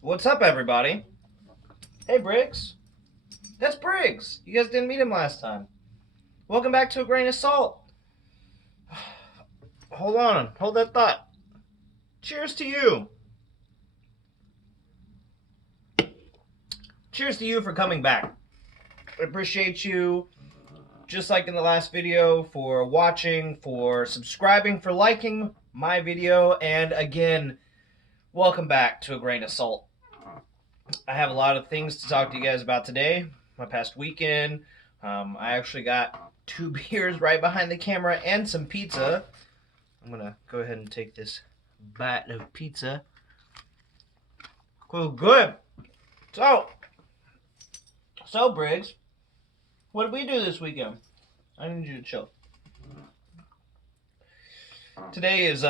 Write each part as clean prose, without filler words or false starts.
What's up, everybody? Hey, Briggs. That's Briggs. You guys didn't meet him last time. Welcome back to A Grain of Salt. Hold on. Hold that thought. Cheers to you. Cheers to you for coming back. I appreciate you, just like in the last video, for watching, for subscribing, for liking my video, and again, welcome back to A Grain of Salt. I have a lot of things to talk to you guys about today. My past weekend. I actually got 2 beers right behind the camera and some pizza. I'm going to go ahead and take this bite of pizza. Cool, good. So Briggs, what did we do this weekend? I need you to chill. Today is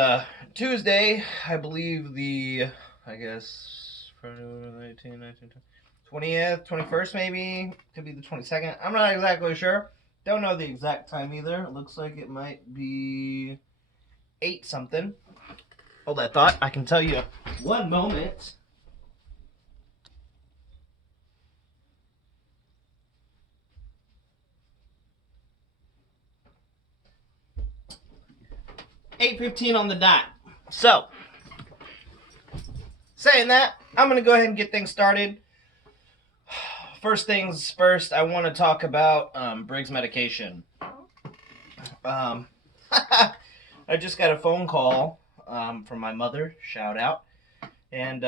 Tuesday, I believe Friday, 19, 19, 20th, 21st maybe, could be the 22nd. I'm not exactly sure. Don't know the exact time either. It looks like it might be 8 something. Hold that thought. I can tell you one moment. $8:15 on the dot. So, saying that, I'm going to go ahead and get things started. First things first, I want to talk about Briggs medication. I just got a phone call from my mother, shout out, and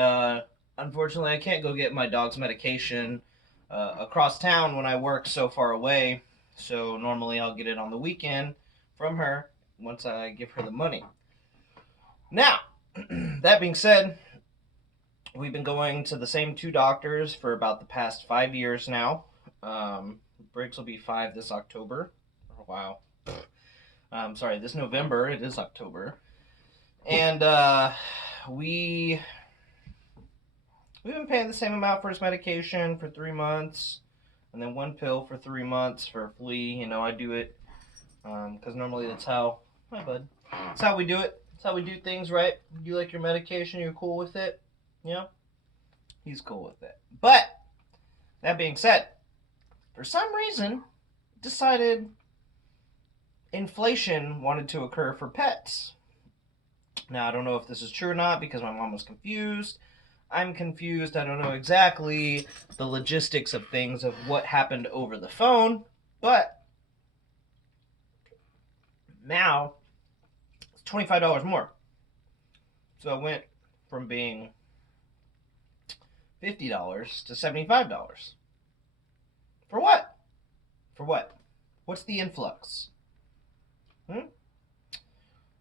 unfortunately I can't go get my dog's medication across town when I work so far away, so normally I'll get it on the weekend from her once I give her the money. Now, that being said, we've been going to the same 2 doctors for about the past 5 years now. Briggs will be 5 this October. Oh, wow. Sorry, this November. It is October. And we've been paying the same amount for his medication for 3 months. And then 1 pill for 3 months for a flea. You know, I do it because normally that's how... Hi, bud. That's how we do it. That's how we do things, right? You like your medication, you're cool with it. Yeah, he's cool with it. But, that being said, for some reason, decided inflation wanted to occur for pets. Now, I don't know if this is true or not because my mom was confused. I'm confused. I don't know exactly the logistics of things of what happened over the phone. But, now, it's $25 more. So it went from being $50 to $75. For what? For what? What's the influx?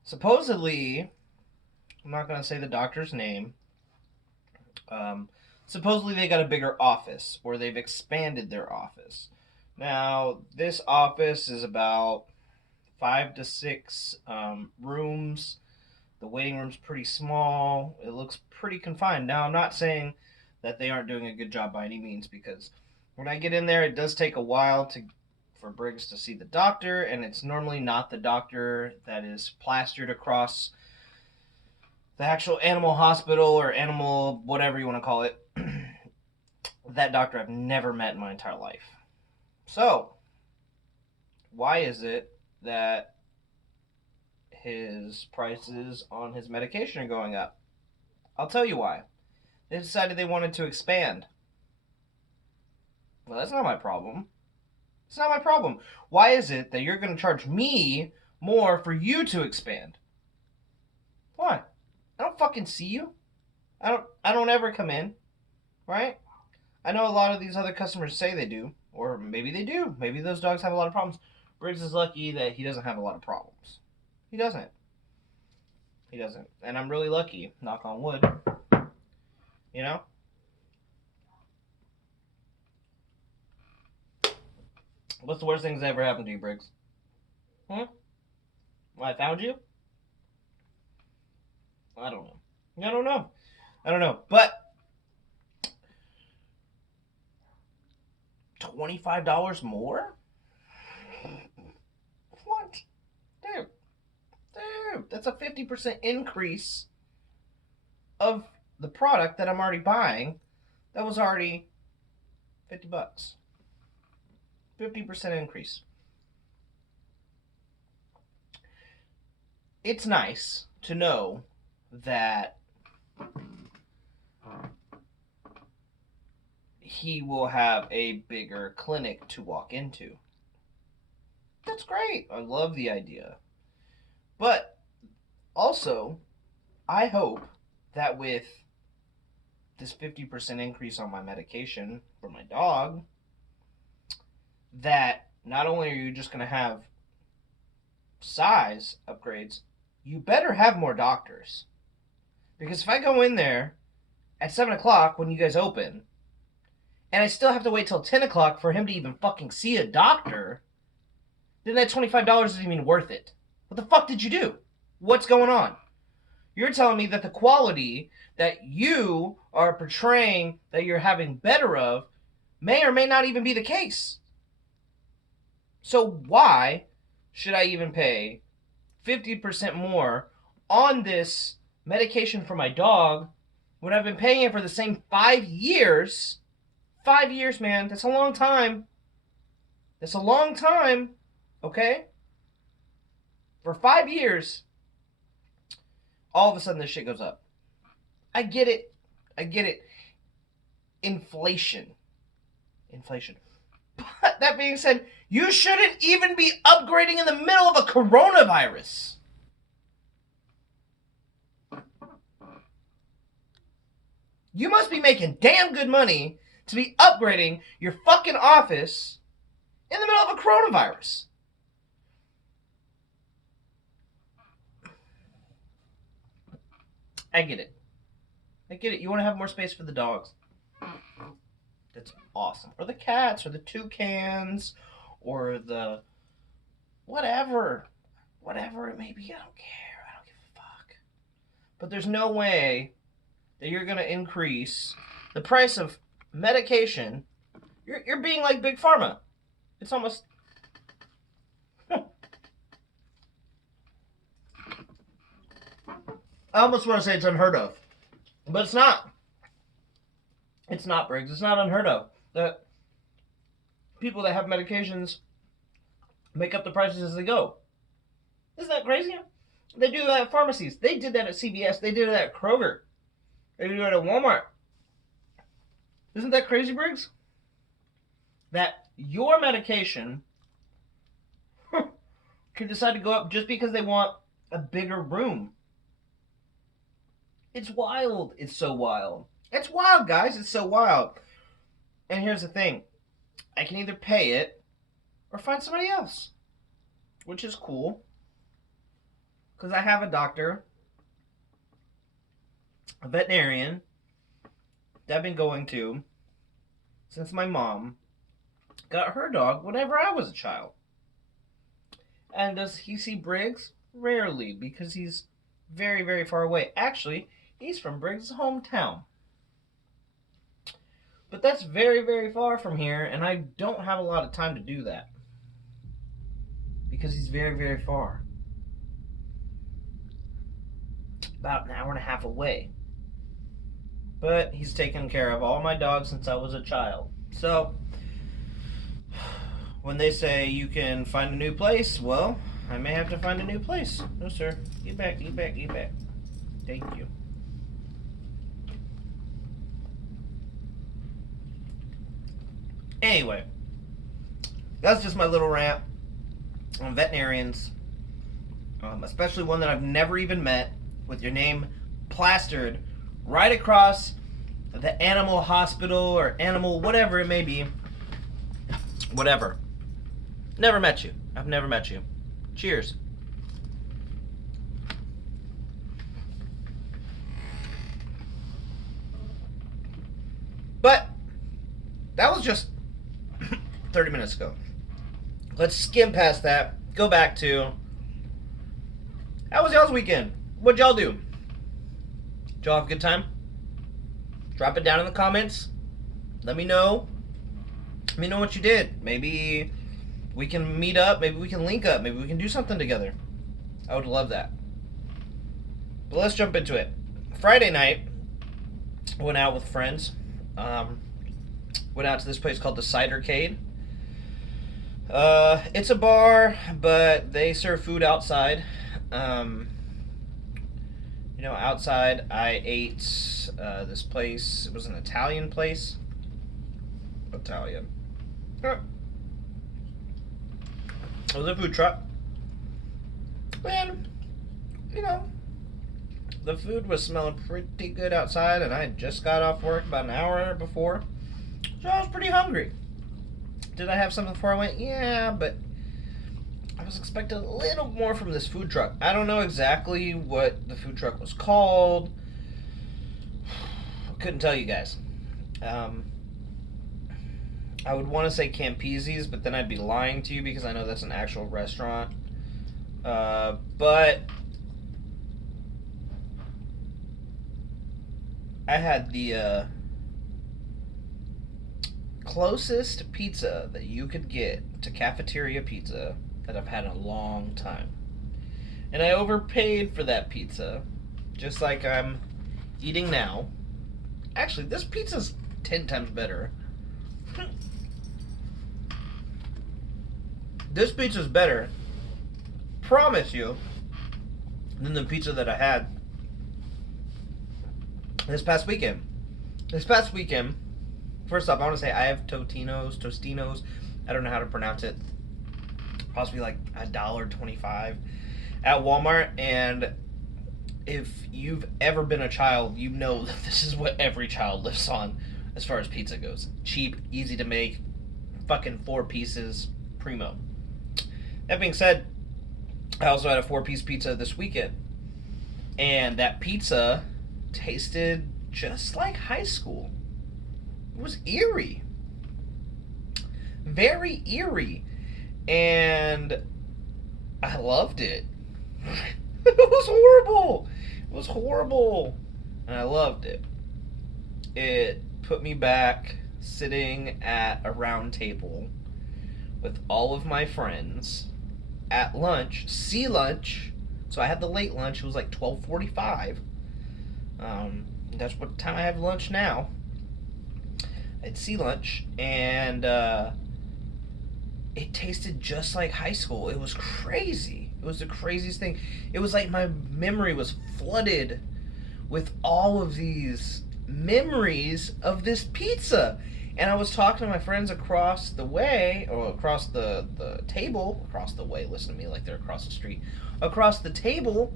Supposedly, I'm not going to say the doctor's name. Supposedly they got a bigger office, or they've expanded their office. Now, this office is about 5 to 6 rooms. The waiting room's pretty small. It looks pretty confined. Now, I'm not saying that they aren't doing a good job by any means, because when I get in there, it does take a while for Briggs to see the doctor, and it's normally not the doctor that is plastered across the actual animal hospital or animal whatever you want to call it. That doctor I've never met in my entire life. So, why is it that his prices on his medication are going up? I'll tell you why. They decided they wanted to expand. Well, that's not my problem. It's not my problem. Why is it that you're going to charge me more for you to expand? Why? I don't fucking see you. I don't ever come in, right? I know a lot of these other customers say they do, or maybe they do. Maybe those dogs have a lot of problems. Briggs is lucky that he doesn't have a lot of problems. He doesn't. He doesn't. And I'm really lucky, knock on wood. You know? What's the worst thing that's ever happened to you, Briggs? I found you? I don't know. I don't know. I don't know. But $25 more? What? Dude. Dude, that's a 50% increase of the product that I'm already buying that was already $50. 50% increase. It's nice to know that he will have a bigger clinic to walk into. That's great. I love the idea. But also, I hope that with this 50% increase on my medication for my dog, that not only are you just going to have size upgrades, you better have more doctors. Because if I go in there at 7 o'clock when you guys open, and I still have to wait till 10 o'clock for him to even fucking see a doctor, then that $25 isn't even worth it. What the fuck did you do? What's going on? You're telling me that the quality that you are portraying that you're having better of may or may not even be the case. So why should I even pay 50% more on this medication for my dog when I've been paying it for the same 5 years? 5 years, man. That's a long time. That's a long time. Okay? For 5 years, all of a sudden this shit goes up. I get it. I get it. Inflation. But that being said, you shouldn't even be upgrading in the middle of a coronavirus. You must be making damn good money to be upgrading your fucking office in the middle of a coronavirus. I get it. You want to have more space for the dogs. That's awesome. Or the cats, or the toucans, or the whatever. Whatever it may be, I don't care. I don't give a fuck. But there's no way that you're going to increase the price of medication. You're being like Big Pharma. It's almost... I almost want to say it's unheard of. But it's not. It's not, Briggs. It's not unheard of. That people that have medications make up the prices as they go. Isn't that crazy? They do that at pharmacies. They did that at CVS. They did it at Kroger. They do it at Walmart. Isn't that crazy, Briggs? That your medication can decide to go up just because they want a bigger room. It's wild. It's so wild. It's wild, guys. It's so wild. And here's the thing. I can either pay it or find somebody else. Which is cool. Because I have a doctor, a veterinarian, that I've been going to since my mom got her dog whenever I was a child. And does he see Briggs? Rarely, because he's very, very far away. Actually, he's from Briggs' hometown. But that's very, very far from here, and I don't have a lot of time to do that. Because he's very, very far. About an hour and a half away. But he's taken care of all my dogs since I was a child. So, when they say you can find a new place, well, I may have to find a new place. No, sir. Get back, get back, get back. Thank you. Anyway, that's just my little rant on veterinarians, especially one that I've never even met, with your name plastered right across the animal hospital or animal whatever it may be. Whatever. Never met you. I've never met you. Cheers. But that was just 30 minutes ago. Let's skim past that. Go back to How was y'all's weekend? What'd y'all do? Did y'all have a good time? Drop it down in the comments. Let me know. Let me know what you did. Maybe we can meet up. Maybe we can link up. Maybe we can do something together. I would love that. But let's jump into it. Friday night, went out with friends. Went out to this place called the Cidercade. It's a bar, but they serve food outside. Outside I ate this place. It was an Italian place. Italian. It was a food truck. And, the food was smelling pretty good outside, and I had just got off work about an hour before. So I was pretty hungry. Did I have something before I went? Yeah, but I was expecting a little more from this food truck. I don't know exactly what the food truck was called. Couldn't tell you guys. I would want to say Campese's, but then I'd be lying to you because I know that's an actual restaurant. But I had the closest pizza that you could get to cafeteria pizza that I've had in a long time. And I overpaid for that pizza, just like I'm eating now. Actually, this pizza's 10 times better. This pizza's better, promise you, than the pizza that I had this past weekend. First off, I want to say I have Tostinos. I don't know how to pronounce it. Possibly like $1.25 at Walmart. And if you've ever been a child, you know that this is what every child lives on as far as pizza goes. Cheap, easy to make, fucking 4 pieces, primo. That being said, I also had a 4-piece pizza this weekend. And that pizza tasted just like high school. It was eerie. Very eerie. And I loved it. It was horrible. It was horrible. And I loved it. It put me back sitting at a round table with all of my friends at lunch, sea lunch. So I had the late lunch. It was like 12:45. That's what time I have lunch now. I'd sea lunch, and it tasted just like high school. It was crazy. It was the craziest thing. It was like my memory was flooded with all of these memories of this pizza. And I was talking to my friends across the way, or across the table, across the way, listen to me like they're across the street, across the table,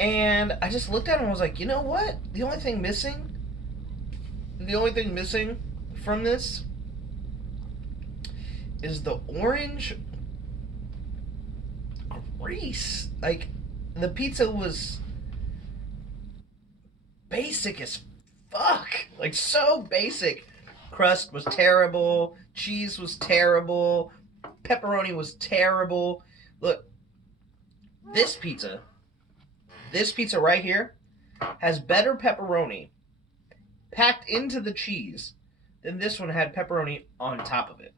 and I just looked at them and was like, you know what? The only thing missing from this is the orange grease. Like, the pizza was basic as fuck. Like, so basic. Crust was terrible. Cheese was terrible. Pepperoni was terrible. Look, this pizza right here has better pepperoni packed into the cheese than this one had pepperoni on top of it.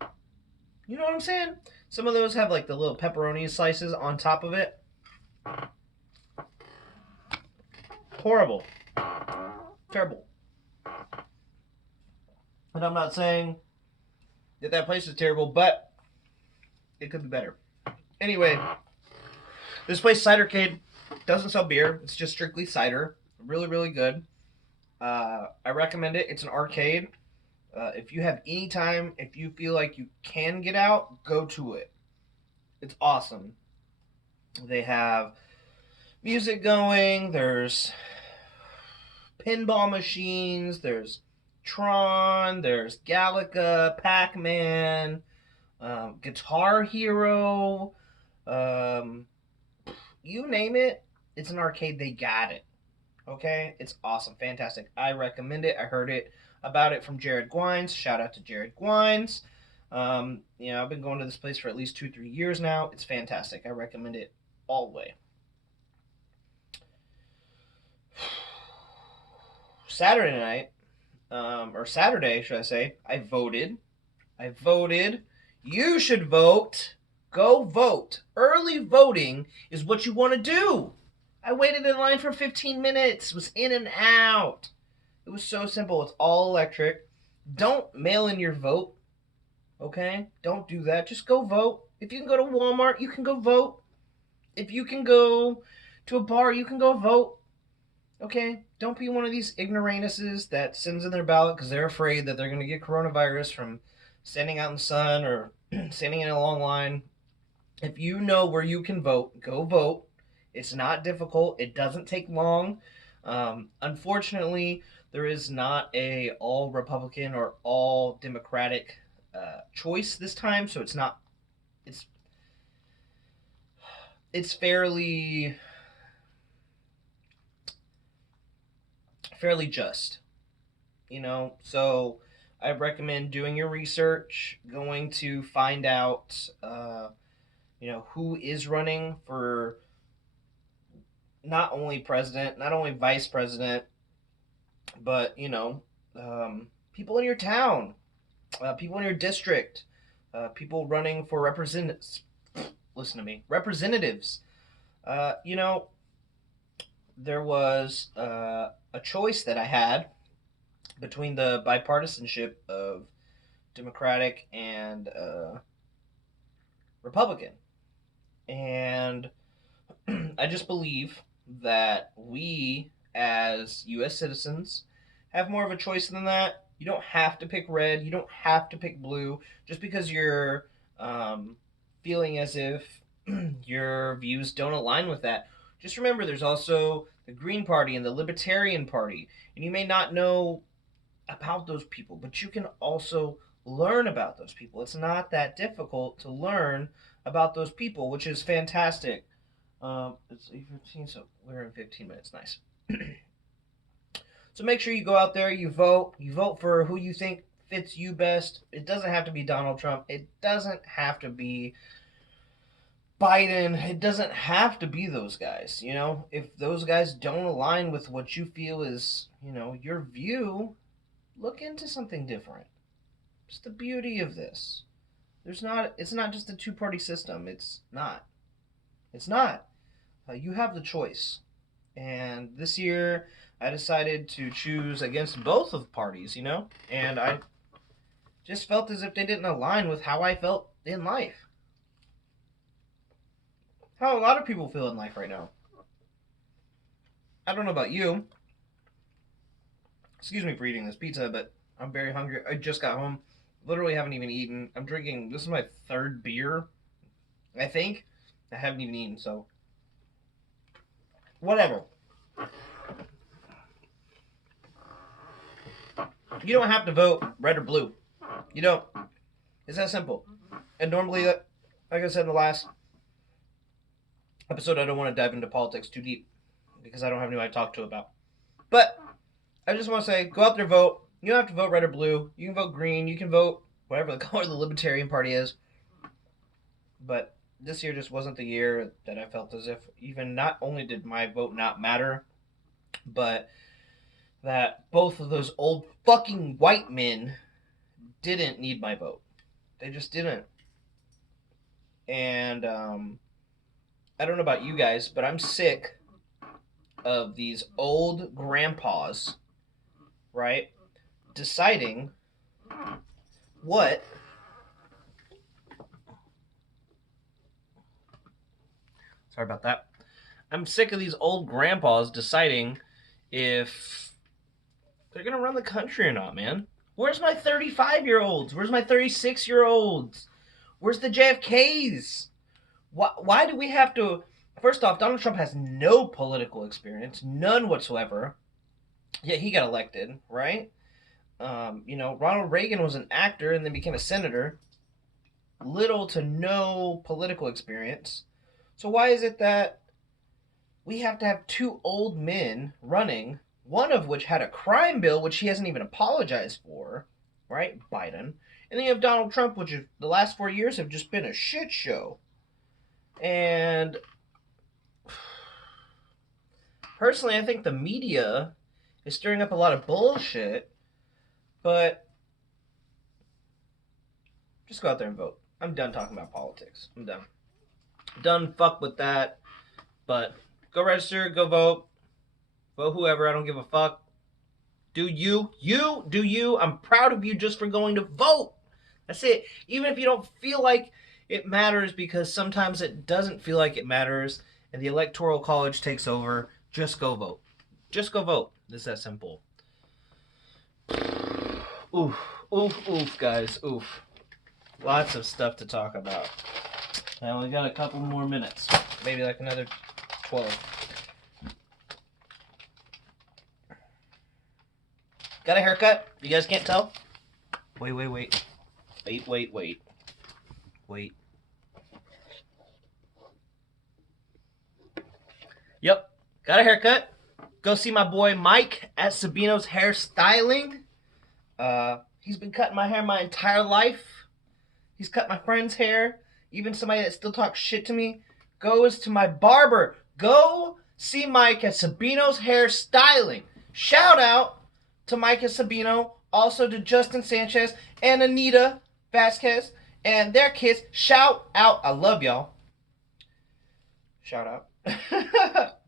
You know what I'm saying? Some of those have like the little pepperoni slices on top of it. Horrible. Terrible. And I'm not saying that place is terrible, but it could be better. Anyway, this place, Cidercade, doesn't sell beer. It's just strictly cider. Really, really good. I recommend it. It's an arcade. If you have any time, if you feel like you can get out, go to it. It's awesome. They have music going. There's pinball machines. There's Tron. There's Galaga, Pac-Man, Guitar Hero. You name it. It's an arcade. They got it. Okay? It's awesome. Fantastic. I recommend it. I heard about it from Jared Gwines. Shout out to Jared Gwines. I've been going to this place for at least 2-3 years now. It's fantastic. I recommend it all the way. Saturday night, or Saturday, should I say, I voted. I voted. You should vote. Go vote. Early voting is what you want to do. I waited in line for 15 minutes, was in and out. It was so simple. It's all electric. Don't mail in your vote, okay? Don't do that. Just go vote. If you can go to Walmart, you can go vote. If you can go to a bar, you can go vote. Okay? Don't be one of these ignoramuses that sends in their ballot because they're afraid that they're going to get coronavirus from standing out in the sun or standing in a long line. If you know where you can vote, go vote. It's not difficult. It doesn't take long. Unfortunately, there is not a all Republican or all Democratic choice this time, so it's not. It's it's fairly just, you know. So I recommend doing your research, going to find out, who is running for not only president, not only vice president, but people in your town, people in your district, people running for representatives. Listen to me, representatives. Uh, you know, there was a choice that I had between the bipartisanship of Democratic and Republican, and I just believe that we, as U.S. citizens, have more of a choice than that. You don't have to pick red. You don't have to pick blue just because you're um, feeling as if your views don't align with that. Just remember, there's also the Green Party and the Libertarian Party, and you may not know about those people, but you can also learn about those people. It's not that difficult to learn about those people, which is fantastic. It's 8:15, so we're in 15 minutes. Nice. So make sure you go out there, you vote. You vote for who you think fits you best. It doesn't have to be Donald Trump. It doesn't have to be Biden. It doesn't have to be those guys. If those guys don't align with what you feel is, your view, look into something different. It's the beauty of this. It's not just a two-party system. It's not. It's not. You have the choice. And this year, I decided to choose against both of the parties, and I just felt as if they didn't align with how I felt in life. How a lot of people feel in life right now. I don't know about you. Excuse me for eating this pizza, but I'm very hungry. I just got home. Literally haven't even eaten. I'm drinking, this is my third beer, I think. I haven't even eaten, so whatever. You don't have to vote red or blue. You don't. It's that simple. And normally, like I said in the last episode, I don't want to dive into politics too deep because I don't have anyone to talk to about. But I just want to say, go out there, vote. You don't have to vote red or blue. You can vote green. You can vote whatever the color the Libertarian Party is. But this year just wasn't the year that I felt as if even not only did my vote not matter, but that both of those old fucking white men didn't need my vote. They just didn't. And I don't know about you guys, but I'm sick of these old grandpas, right, deciding what sorry about that. I'm sick of these old grandpas deciding if they're going to run the country or not, man. Where's my 35-year-olds? Where's my 36-year-olds? Where's the JFKs? Why do we have to... First off, Donald Trump has no political experience, none whatsoever. Yet he got elected, right? Ronald Reagan was an actor and then became a senator. Little to no political experience. So why is it that we have to have two old men running, one of which had a crime bill, which he hasn't even apologized for, right? Biden. And then you have Donald Trump, which the last 4 years have just been a shit show. And personally, I think the media is stirring up a lot of bullshit, but just go out there and vote. I'm done talking about politics. I'm done. Done fuck with that. But go register, go vote. Vote whoever, I don't give a fuck. Do you. You do you. I'm proud of you just for going to vote. That's it. Even if you don't feel like it matters, because sometimes it doesn't feel like it matters and the Electoral College takes over, just go vote. Just go vote. It's that simple. Oof, oof, oof, guys. Oof. Lots of stuff to talk about. I only got a couple more minutes. Maybe like another 12. Got a haircut? You guys can't tell? Wait. Wait. Yep. Got a haircut. Go see my boy Mike at Sabino's Hair Styling. He's been cutting my hair my entire life. He's cut my friend's hair. Even somebody that still talks shit to me goes to my barber. Go see Mike at Sabino's Hair Styling. Shout out to Mike and Sabino. Also to Justin Sanchez and Anita Vasquez and their kids. Shout out. I love y'all. Shout out.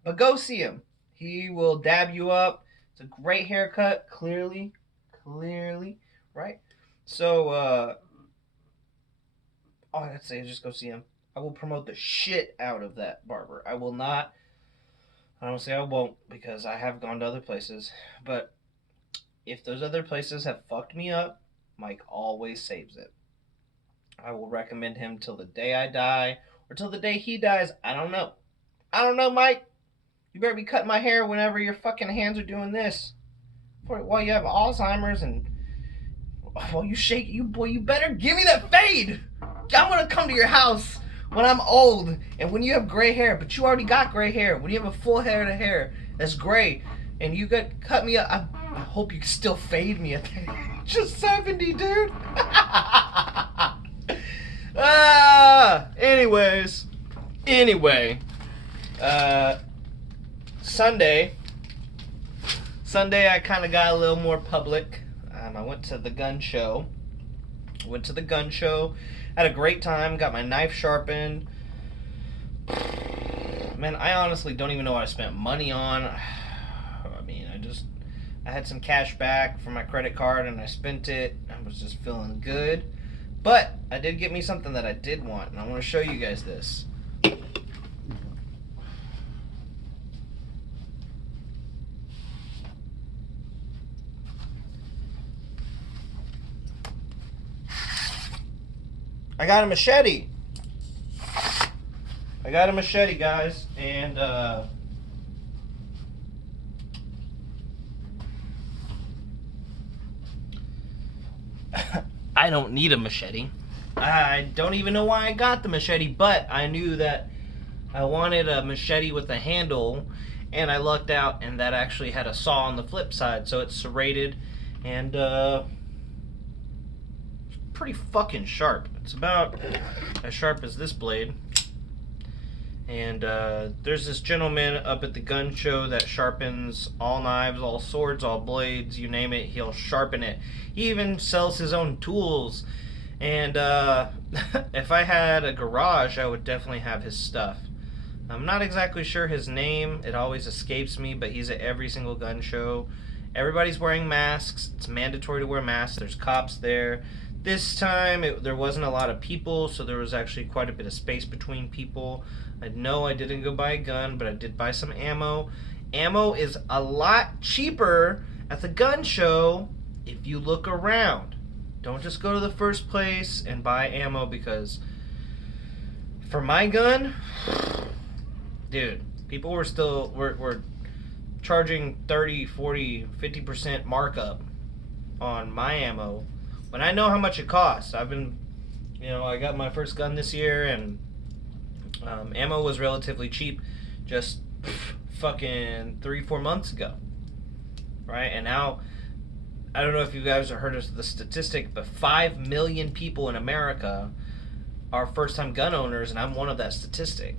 But go see him. He will dab you up. It's a great haircut. Clearly. Right? So, all I gotta say is just go see him. I will promote the shit out of that barber. I will not. I don't say I won't, because I have gone to other places. But if those other places have fucked me up, Mike always saves it. I will recommend him till the day I die, or till the day he dies. I don't know. I don't know, Mike. You better be cutting my hair whenever your fucking hands are doing this. While you have Alzheimer's and while you shake it, you better give me that fade. I'm gonna come to your house when I'm old and when you have gray hair, but you already got gray hair. When you have a full head of hair that's gray and you cut me up, I hope you can still fade me at the age of 70, dude. Anyway, Sunday I kind of got a little more public. I went to the gun show. Had a great time. Got my knife sharpened. Man, I honestly don't even know what I spent money on. I mean, I had some cash back from my credit card and I spent it. I was just feeling good. But I did get me something that I did want, and I want to show you guys this. I got a machete. Guys, and I don't need a machete. I don't even know why I got the machete, but I knew that I wanted a machete with a handle, and I lucked out, and that actually had a saw on the flip side, so it's serrated, and pretty fucking sharp. It's about as sharp as this blade. And there's this gentleman up at the gun show that sharpens all knives, all swords, all blades, you name it, he'll sharpen it. He even sells his own tools. And if I had a garage, I would definitely have his stuff. I'm not exactly sure his name, it always escapes me, but he's at every single gun show. Everybody's wearing masks. It's mandatory to wear masks. There's cops there. This time there wasn't a lot of people, so there was actually quite a bit of space between people. I know I didn't go buy a gun, but I did buy some ammo. Ammo is a lot cheaper at the gun show if you look around. Don't just go to the first place and buy ammo, because for my gun, dude, people were charging 30, 40, 50% markup on my ammo when I know how much it costs. I got my first gun this year, and ammo was relatively cheap just fucking 3-4 months ago, right? And now, I don't know if you guys have heard of the statistic, but 5 million people in America are first-time gun owners, and I'm one of that statistic.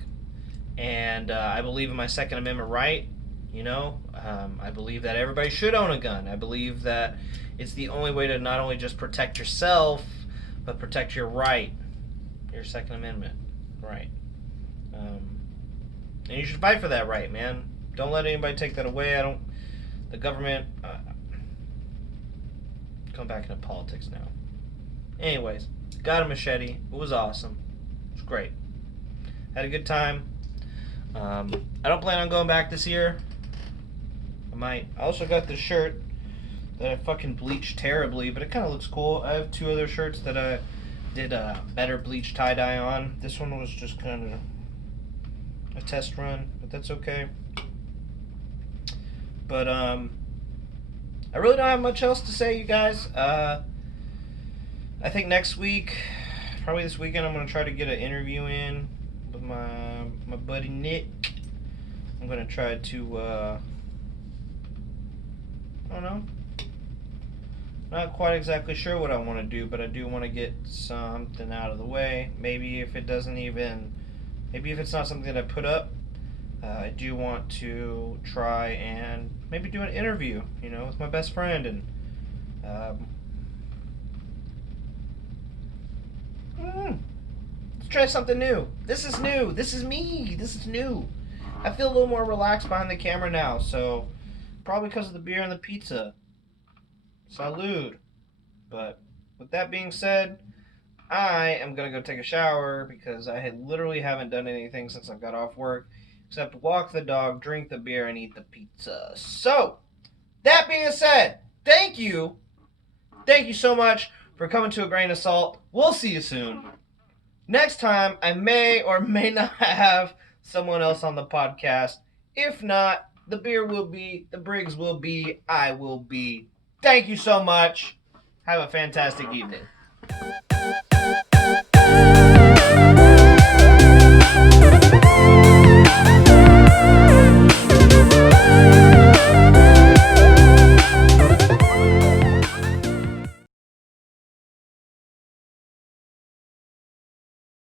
And I believe in my Second Amendment right You know, I believe that everybody should own a gun. I believe that it's the only way to not only just protect yourself, but protect your right, your Second Amendment right. And you should fight for that right, man. Don't let anybody take that away. The government, come back into politics now. Anyways, got a machete. It was awesome. It was great. Had a good time. I don't plan on going back this year. I might. I also got this shirt that I fucking bleached terribly, but it kind of looks cool. I have 2 other shirts that I did a better bleach tie-dye on. This one was just kind of a test run, but that's okay. But I really don't have much else to say, you guys. I think next week, probably this weekend, I'm gonna try to get an interview in with my buddy Nick. I'm gonna try to I don't know. Not quite exactly sure what I want to do, but I do want to get something out of the way. Maybe if it's not something that I put up, I do want to try and maybe do an interview, with my best friend, and let's try something new. This is new. This is me. This is new. I feel a little more relaxed behind the camera now, so probably because of the beer and the pizza. Salud. But with that being said, I am going to go take a shower because I literally haven't done anything since I got off work except walk the dog, drink the beer, and eat the pizza. So, that being said, thank you. Thank you so much for coming to A Grain of Salt. We'll see you soon. Next time, I may or may not have someone else on the podcast. If not, the beer will be, the Briggs will be, I will be. Thank you so much. Have a fantastic evening.